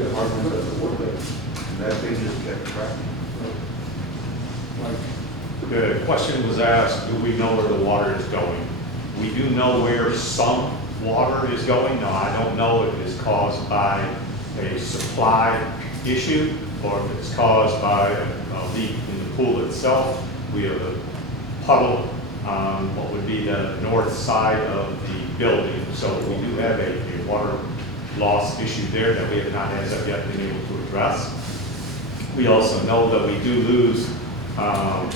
be a hard to put at the water level. And that thing just kept cracking. The question was asked, do we know where the water is going? We do know where some water is going. Now, I don't know if it's caused by a supply issue or if it's caused by a leak in the pool itself. We have a puddle on what would be the north side of the building. So we do have a water loss issue there that we have not as of yet been able to address. We also know that we do lose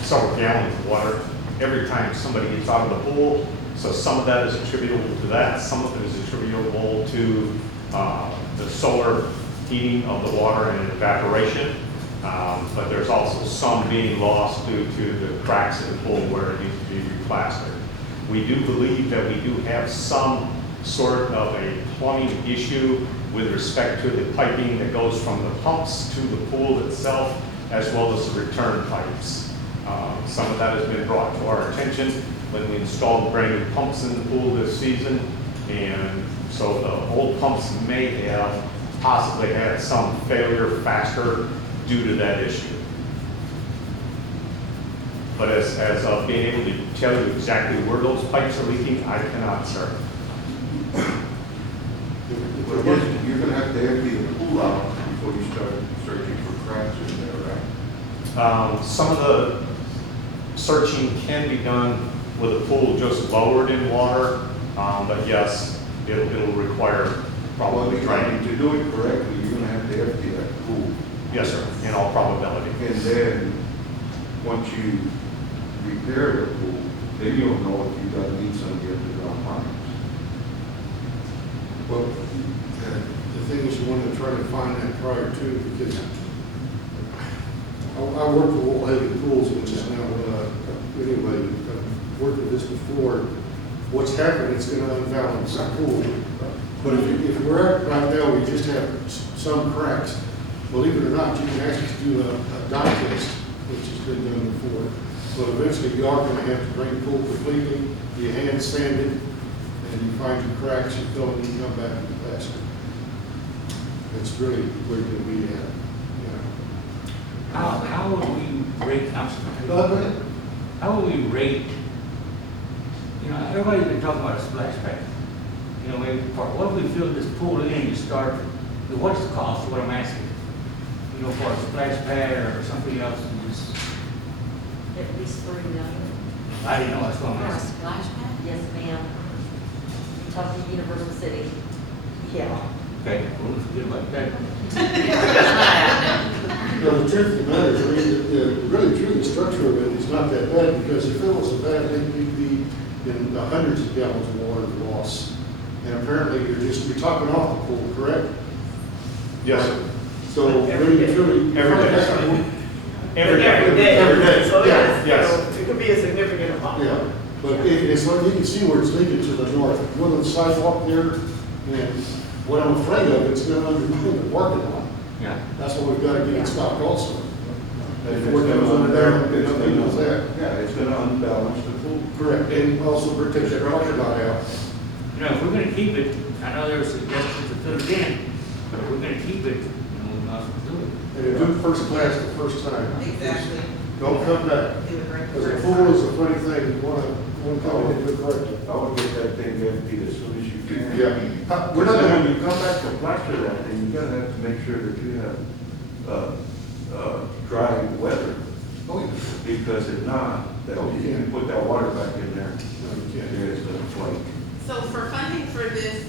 several gallons of water every time somebody gets out of the pool. So some of that is attributable to that. Some of it is attributable to the solar heating of the water and evaporation. But there's also some being lost due to the cracks in the pool where it needs to be replastered. We do believe that we do have some sort of a plumbing issue with respect to the piping that goes from the pumps to the pool itself, as well as the return pipes. Some of that has been brought to our attention when we installed brand new pumps in the pool this season. And so the old pumps may have possibly had some failure faster due to that issue. But as of being able to tell you exactly where those pipes are leaking, I cannot, sir. Well, you're gonna have to empty the pool out before you start searching for cracks in there, right? Some of the searching can be done with a pool just lowered in water, but yes, it'll require probably draining. To do it correctly, you're gonna have to empty that pool. Yes, sir, in all probability. And then, once you repair the pool, then you'll know if you've got leaks on the underground lines. Well, the thing is, you want to try to find that prior to, because I work for Old Heavy Pools, which is now, anyway, I've worked with this before. What's happened, it's going to unbalance the pool. But if we're at, right now, we just have some cracks. Believe it or not, you can actually do a dye test, which has been done before. But eventually, you are going to have to drain the pool completely, your hand sand it, and you find your cracks, you fill it, and you come back with the basket. That's really where you're going to be at. How would we rate, I'm Go sorry, ahead. how would we rate, you know, everybody's been talking about a splash pad. You know, maybe, what if we fill this pool in and you start, what's the cost, what I'm asking? You know, for a splash pad or something else, and just, At least $3 million. I didn't know, that's what I'm For a asking. splash pad? Yes, ma'am. You talk to Universal City. Yeah. Okay, we'll forget about that. Well, the truth of the matter is, I mean, really, truly, the structure of it is not that bad, because if it was a bad leak, we'd be in the hundreds of gallons of water loss. And apparently, you're topping off the pool, correct? Yes, sir. So, really, truly. Every day, sir. Every day. Every day. Every day, So yeah, it's, yes. you know, it could be a significant amount. Yeah, but it's like, you can see where it's leaking to the north. Go to the sidewalk there, and what I'm afraid of, it's gonna undermine the parking lot. Yeah. That's why we've got to get it stopped also. And If it's we're gonna going under there, unbalance- it's nothing goes there. Yeah, it's gonna unbalance the pool. Correct, and also protect that parking lot out. You know, if we're gonna keep it, I know there were suggestions to fill it in, but if we're gonna keep it, you know, we must do it. And do first class the first time. Exactly. Don't come back. Do it right the Because a first pool time. is a funny thing, you want to come in and do it correctly. I would get that thing emptied as soon as you can. Yeah. We're not gonna, when you come back to plaster that thing, you're gonna have to make sure that you have, dry weather. Oh, yeah. Because if not, that Oh, you yeah. can put that water back in there, No, you can't. there's the flake. So for funding for this,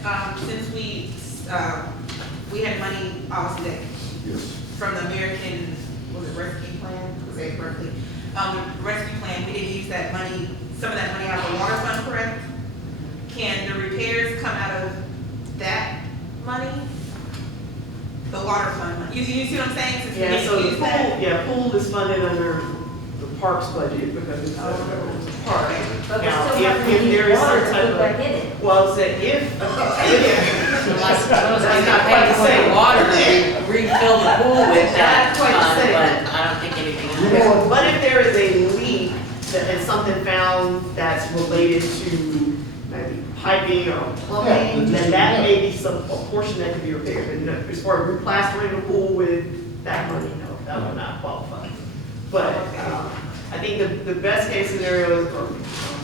since we had money obviously Yes. from the American, was it rescue plan? Was it correctly? The rescue plan, we didn't use that money, some of that money out of the water fund, correct? Can the repairs come out of that money? The water fund money? You see what I'm saying? Since we Yeah, didn't so the use that? pool is funded under the parks budget because it's a park. But we Now, still have to if there use is water some to type put back of, in it. well, it's that if, Unless That's we not pay quite the for same. the water to refill the pool with that Not quite the fund, same. but I don't think anything. You know what? but if there is a leak that is something found that's related to maybe piping or Yeah, plumbing, just- then that may be some, a portion that could be repaired. And as far as replastering the pool with that money, no, that would not qualify. But, I think the best case scenario is, or, I don't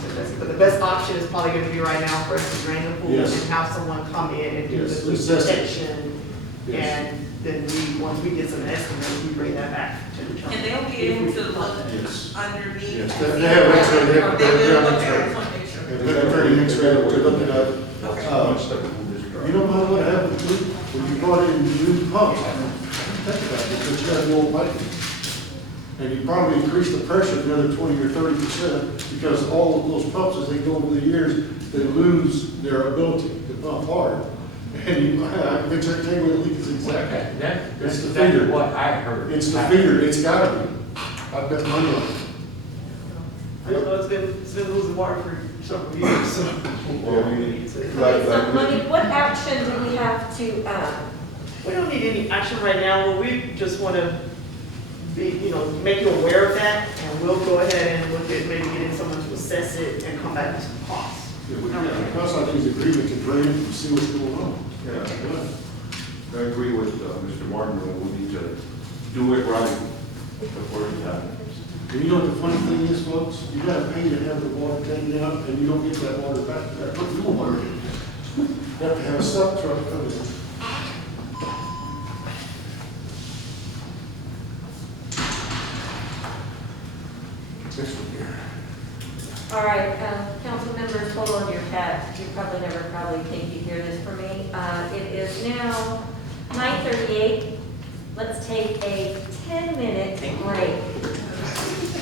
say best, but the best option is probably gonna be right now for us to drain the pool Yes. and have someone come in and do Yes, the assess it. protection. Yes. And then once we get some estimates, we bring that back to the company. And they'll be able to look Yes. underneath. Yes, and they see have what- X-ray, they have- They will, they have okay, X-ray. I just wanna make sure. And look at the X-ray, to look it up. Okay. You know what happened when you brought in new pumps? Think about it, because you got an old pipe. And you probably increase the pressure another 20 or 30% because all of those pumps, as they go over the years, they lose their ability to pump hard. And you, I bet you tell you what the leak is exactly. That's It's the exactly feeder. what I heard. It's the feeder, it's gotta be. I bet money on it. I don't know, it's been losing water for several years, so. Well, we- Okay, so Money, what action do we have to, We don't need any action right now, but we just want to be, make you aware of that, and we'll go ahead and look at maybe getting someone to assess it and come back with some costs. Because I think it's agreement to drain it and see what's going on. Yeah, I agree with Mr. Martin, that we need to do it right before it happens. And you know what the funny thing is, folks? You gotta pay to have the water taken out, and you don't get that water back, you gotta put new water in. You have to have a suck truck come in. Next one here. all right, council members, hold on to your hats. You probably think you hear this from me. It is now 9:38. Let's take a 10-minute break.